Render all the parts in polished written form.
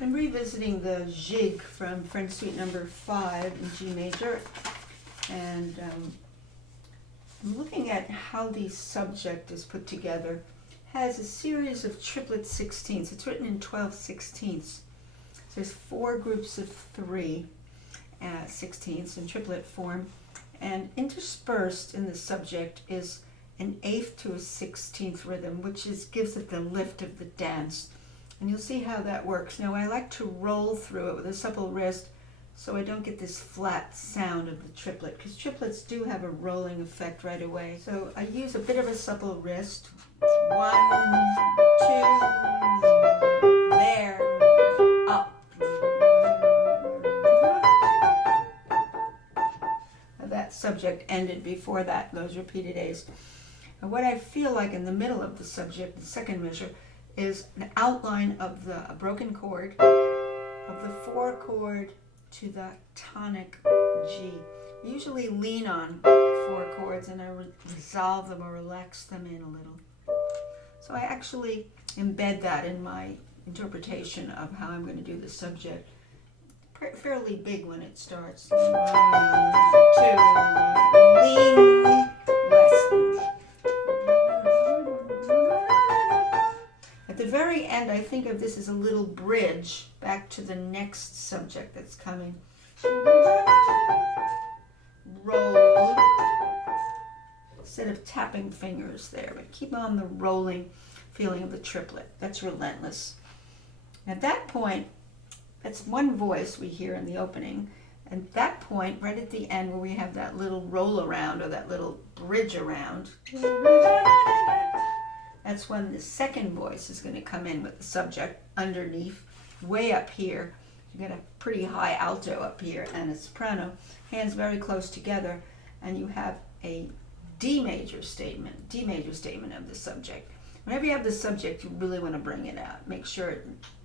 I'm revisiting the Gigue from French Suite number 5 in G major, and I'm looking at how the subject is put together. Has a series of triplet sixteenths. It's written in 12 sixteenths. So there's 4 groups of 3 sixteenths in triplet form, and interspersed in the subject is an eighth to a 16th rhythm, which gives it the lift of the dance. And you'll see how that works. Now, I like to roll through it with a supple wrist so I don't get this flat sound of the triplet, because triplets do have a rolling effect right away. So I use a bit of a supple wrist. 1, 2, there, up. Now that subject ended before that, those repeated A's. And what I feel like in the middle of the subject, the second measure, is an outline of a broken chord, of the 4 chord to the tonic G. I usually lean on 4 chords and I resolve them or relax them in a little. So I actually embed that in my interpretation of how I'm going to do the subject. Fairly big when it starts. 1, 2, lean, less. At the very end, I think of this as a little bridge back to the next subject that's coming. Roll. Instead of tapping fingers there, but keep on the rolling feeling of the triplet. That's relentless. At that point, that's one voice we hear in the opening. And at that point, right at the end where we have that little roll around or that little bridge around, that's when the second voice is going to come in with the subject underneath, way up here. You get a pretty high alto up here and a soprano, hands very close together, and you have a D major statement of the subject. Whenever you have the subject, you really want to bring it out. Make sure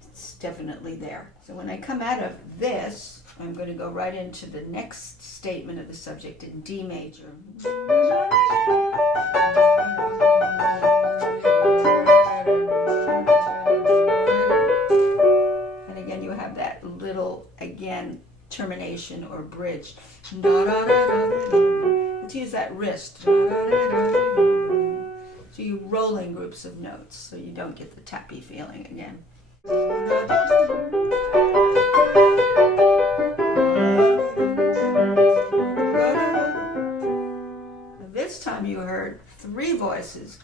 it's definitely there. So when I come out of this, I'm going to go right into the next statement of the subject in D major. And again, you have that little, again, termination or bridge. Let's use that wrist. So you roll in groups of notes so you don't get the tappy feeling again. This time you heard 3 voices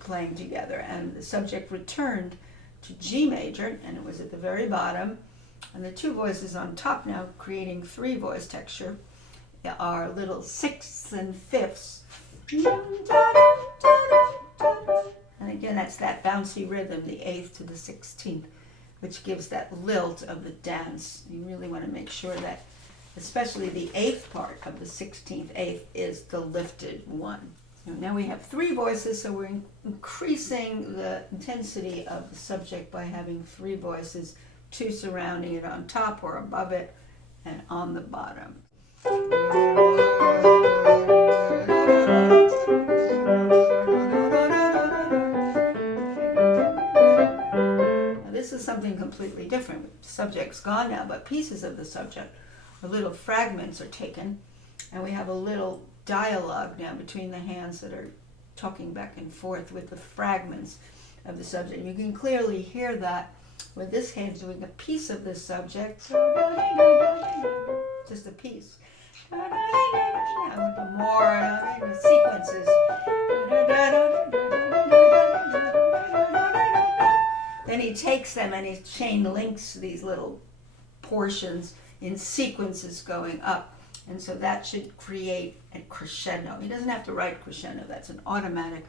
playing together, and the subject returned to G major, and it was at the very bottom, and the 2 voices on top now, creating 3 voice texture, are little 6ths and 5ths. And again, that's that bouncy rhythm, the 8th to the 16th, which gives that lilt of the dance. You really want to make sure that, especially the 8th part of the 16th 8th is the lifted one. So now we have 3 voices, so we're increasing the intensity of the subject by having 3 voices, 2 surrounding it on top or above it, and on the bottom. This is something completely different. The subject's gone now, but pieces of the subject, or little fragments, are taken, and we have a little dialogue now between the hands that are talking back and forth with the fragments of the subject. You can clearly hear that with this hand doing a piece of this subject, just a piece. With the more sequences. Then he takes them and he chain links these little portions in sequences going up. And so that should create a crescendo. He doesn't have to write crescendo. That's an automatic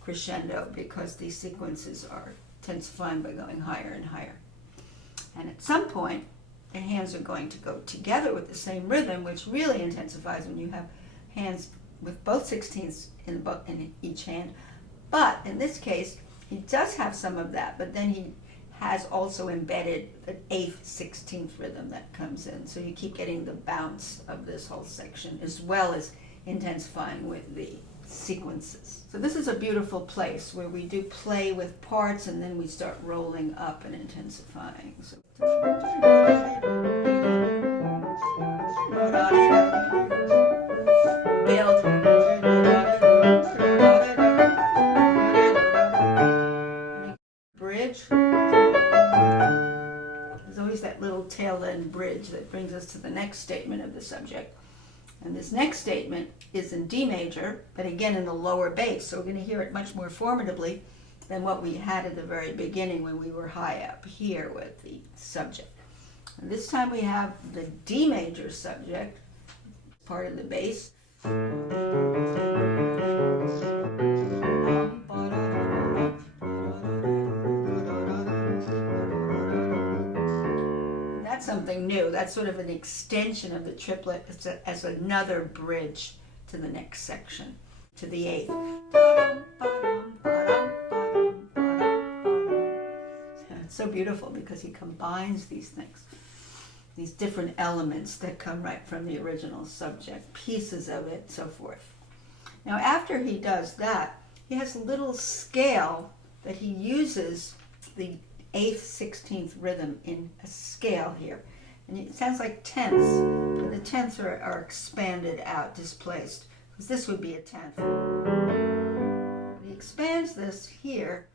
crescendo because these sequences are intensifying by going higher and higher. And at some point, the hands are going to go together with the same rhythm, which really intensifies when you have hands with both 16ths in each hand. But in this case, he does have some of that, but then he has also embedded the 8th, 16th rhythm that comes in. So you keep getting the bounce of this whole section, as well as intensifying with the sequences. So this is a beautiful place where we do play with parts and then we start rolling up and intensifying. So build. Bridge. There's always that little tail end bridge that brings us to the next statement of the subject. And this next statement is in D major, but again in the lower bass. So we're going to hear it much more formidably than what we had at the very beginning when we were high up here with the subject. And this time we have the D major subject, part of the bass. That's something new. That's sort of an extension of the triplet as another bridge to the next section, to the eighth. It's so beautiful because he combines these things, these different elements that come right from the original subject, pieces of it, so forth. Now after he does that, he has a little scale that he uses the 8th, 16th rhythm in a scale here. And it sounds like tenths, but the tenths are expanded out, displaced, because this would be a tenth. He expands this here.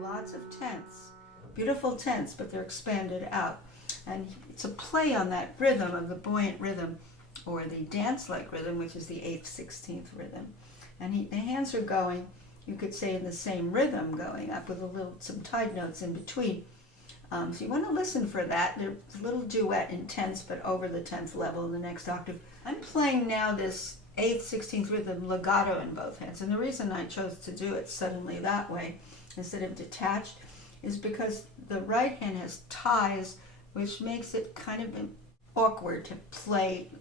Lots of tenths, beautiful tenths, but they're expanded out. And it's a play on that rhythm of the buoyant rhythm, or the dance-like rhythm, which is the 8th, 16th rhythm. And the hands are going, you could say, in the same rhythm, going up with some tied notes in between. So you want to listen for that. There's a little duet in tenths, but over the 10th level in the next octave. I'm playing now this 8th, 16th rhythm legato in both hands. And the reason I chose to do it suddenly that way, instead of detached, is because the right hand has ties, which makes it kind of awkward to play.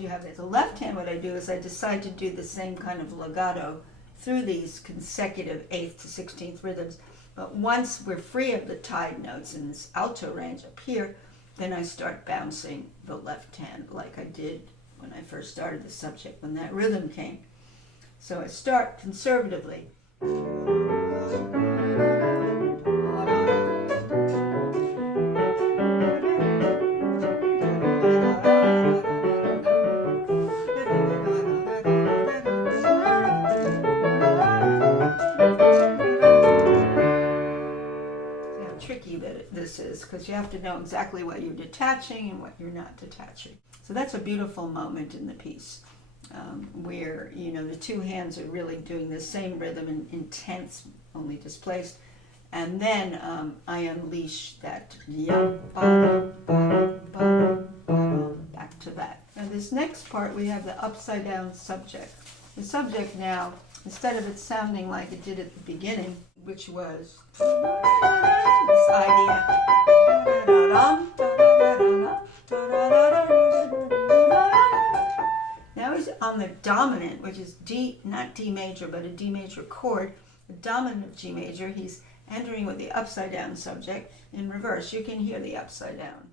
You have this. The left hand, what I do is I decide to do the same kind of legato through these consecutive 8th to 16th rhythms. But once we're free of the tied notes in this alto range up here, then I start bouncing the left hand like I did when I first started the subject, when that rhythm came. So I start conservatively. This is, because you have to know exactly what you're detaching and what you're not detaching. So that's a beautiful moment in the piece where, you know, the two hands are really doing the same rhythm in tenths, only displaced, and then I unleash that back to that. Now this next part, we have the upside down subject. The subject now, instead of it sounding like it did at the beginning, which was this idea. Now he's on the dominant, which is D, not D major, but a D major chord, the dominant of G major. He's entering with the upside down subject in reverse. You can hear the upside down.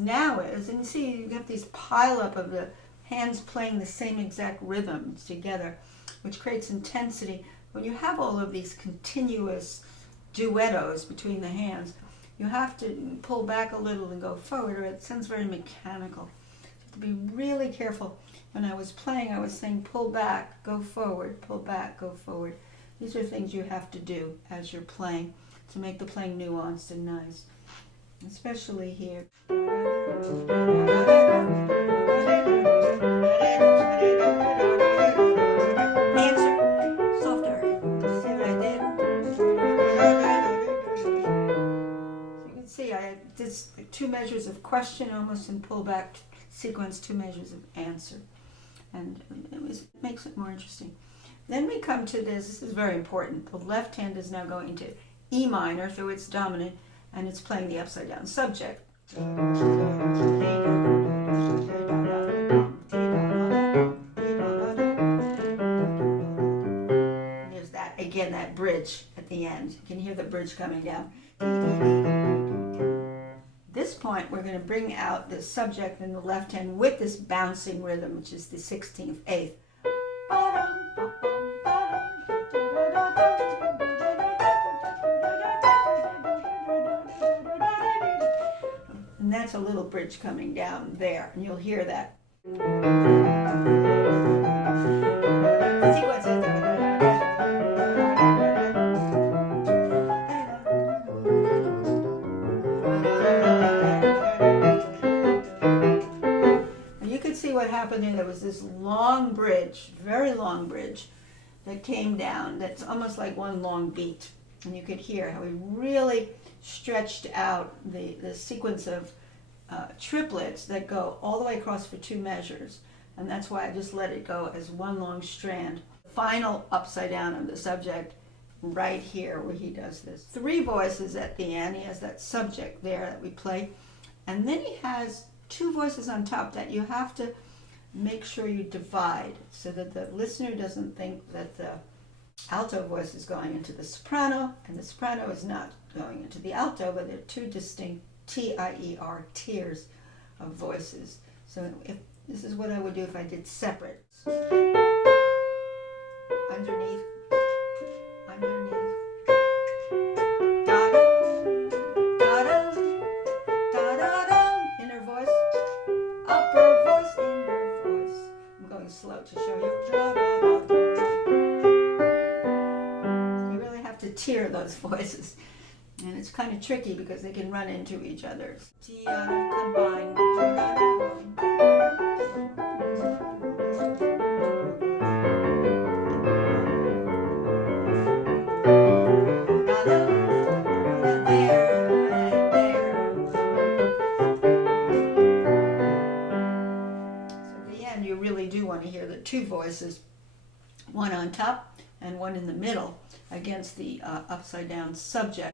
Now is, and you see you get these pile up of the hands playing the same exact rhythms together, which creates intensity. When you have all of these continuous duettos between the hands, you have to pull back a little and go forward, or it sounds very mechanical. You have to be really careful. When I was playing, I was saying pull back, go forward, pull back, go forward. These are things you have to do as you're playing to make the playing nuanced and nice, especially here. Answer. Softer. See what I did? So you can see I did 2 measures of question almost and pull back sequence, 2 measures of answer. And it makes it more interesting. Then we come to this is very important. The left hand is now going to E minor, so it's dominant, and it's playing the upside down subject. bridge at the end. You can hear the bridge coming down. This point, we're going to bring out the subject in the left hand with this bouncing rhythm, which is the 16th eighth. And that's a little bridge coming down there, and you'll hear that. You could see what happened there. There was this long bridge, very long bridge, that came down. That's almost like one long beat. And you could hear how he really stretched out the sequence of triplets that go all the way across for 2 measures. And that's why I just let it go as one long strand. Final upside down of the subject right here where he does this. 3 voices at the end. He has that subject there that we play. And then he has 2 voices on top that you have to make sure you divide so that the listener doesn't think that the alto voice is going into the soprano and the soprano is not going into the alto, but they're 2 distinct T-I-E-R, tiers of voices. So if this is what I would do if I did separate. Underneath, underneath, da-da, da-da, da-da-da, inner voice, upper voice, inner voice. I'm going slow to show you. You really have to tier those voices. And it's kind of tricky because they can run into each other. Combine. You really do want to hear the 2 voices, one on top and one in the middle against the upside down subject.